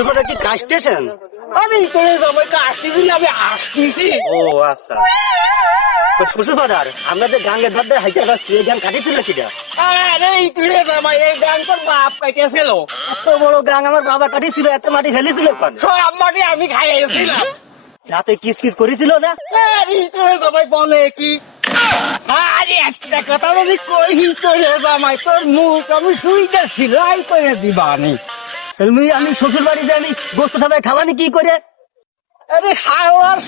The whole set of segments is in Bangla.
শ্বশুরবাড়ি কি কাজ স্টেশন তোর আসতেছি না আমি আসতেছি। ও আচ্ছা। তো শ্বশুরবাড়ার আমরা যে গাঙ্গের ধার দিয়ে হাইতে যাচ্ছি এই গান কিটা আরে জামাই এই গান তোর বাপ কাটিয়েছিল। এত বড় আমার বাবা কাটিছিল এত মাটি ফেলেছিল সব মাটি আমি খাইয়েছিলাম। রাতে কিস কিস করেছিল না? আরে জামাই বলে কি? আরে একটা কথা যদি কই তোর জামাই তোর মুখ আমি সুইটা সিলাই করে দিবানি। তুমি আমি শ্বশুর বাড়িতে আমি গোস্ত সবাই খাওয়ানি কি করে? আরে খাওয়ার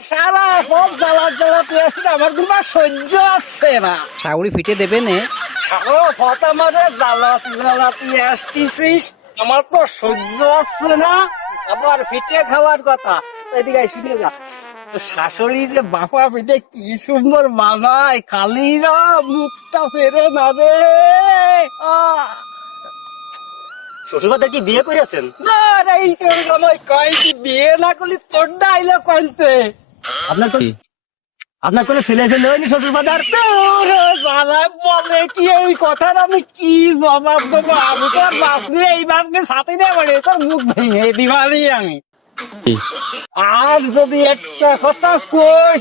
সারা সব জ্বালা আমার সহ্য আসছে না। ফিটে দেবে নে। সারা আমার তো সহ্য আসছে না। আবার ফিটে খাওয়ার কথা। এদিকে আয়, শুনে যা। শাশুড়ি যে বাপা পিঠে কি সুন্দর বানায় খালি না মুখটা ফেরে না রে আহ! শ্বশুর কি বিয়ে করেছেন না রে, এই কয় কি বিয়ে না করলি তোর না আইলো কোনতে? আপনার তো আপনার কোনো ছেলে ছেলে হয়নি শ্বশুরবাদার? বলে কি এই কথার আমি কি জবাব দেবো? আমি তো আর নিয়ে এই বাসকে সাথে দেবো তোর মুখ ভেঙে দিবারই আমি। আর যদি একটা কথা কই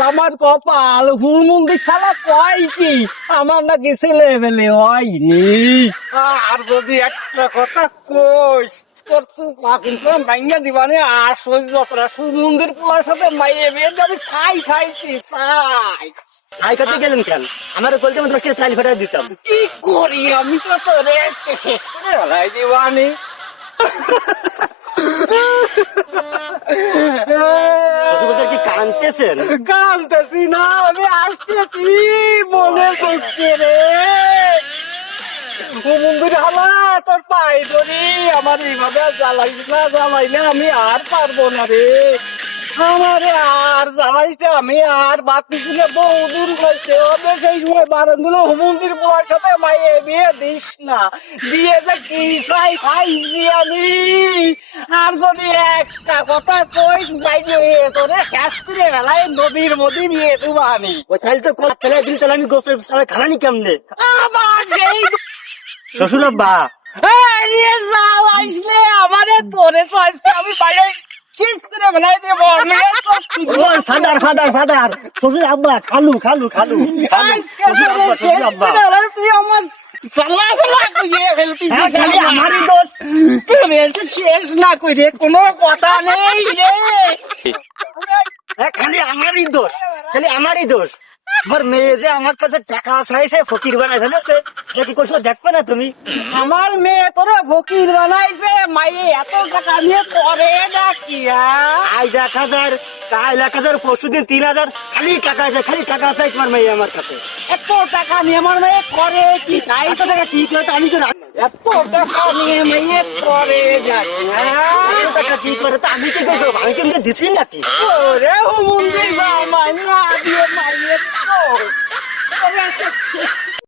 আমার কয় কি? আমার নাকি ছেলে ফেলে হয়নি। আর যদি একটা কথা কইস, তোর সুফা কিন্তু ভাঙিয়ে দিবানি। আর সহ্য সুমন্দির পোলার সাথে মাইয়ে দিয়ে আমি ছাই খাইছি, ছাই। ছাই খাতে গেলেন কেন? আমার কলকে মতো কে ছাই ফাটাই দিতাম। কি করি আমি তো তোরে? আজকে শেষ করে ফেলাই দিবানি কি কানতেছেন কানতেছি না আমি আসতেছি মনে করছে রে। মন্দির হালা তোর পাই ধরি আমার এইভাবে জ্বালাই না জ্বালাইলে আমি আর পারব না রে। আমারে আর জ্বালাইতে আমি আর বাতি কিনে হবে সেই সময় বারণ দিল হুমন্দির সাথে মাইয়ে বিয়ে দিস না। দিয়ে যে কি চাই খাইছি আমি। আর যদি একটা কথা কইস বাইরে তোরে শেষ বেলায় নদীর মধ্যে নিয়ে দেবো আমি। তাহলে তো কলা ফেলাই দিল তাহলে আমি সবাই খালানি কেমনে? আবার সেই শ্বশুর আব্বা। আরে যাও আসলে আমারে তোরে তো আজকে আমি বাইরে করে ফাদার ফাদার ফাদার। শ্বশুর আব্বা খালু খালু খালু করে তুই আমার হ্যাঁ, শেষ না কইরে কোনো কথা নেই হ্যাঁ, খালি আমারই দোষ খালি আমারই দোষ। আমার মেয়ে যে আমার কাছে টাকা চাইছে ফকির বানাই ফেলেছে কি করছ দেখবে না তুমি? আমার মেয়ে তোরে ফকির বানাইছে মাইয়ে এত টাকা নিয়ে করে না কি আই দেখা হাজার কাল এক হাজার, পরশু দিন তিন হাজার, খালি টাকা আছে, খালি টাকা চাই তোমার মেয়ে আমার কাছে। এত টাকা নিয়ে আমার মেয়ে করে কি? তাই এত টাকা কি করে আমি তো এত টাকা নিয়ে মেয়ে করে যাচ্ছে টাকা কি করে? তা আমি কি করব আমি কিন্তু দিছি নাকি? ওরে হুমুন্দির বা মাইনা দিয়ে মাইয়ে, তো।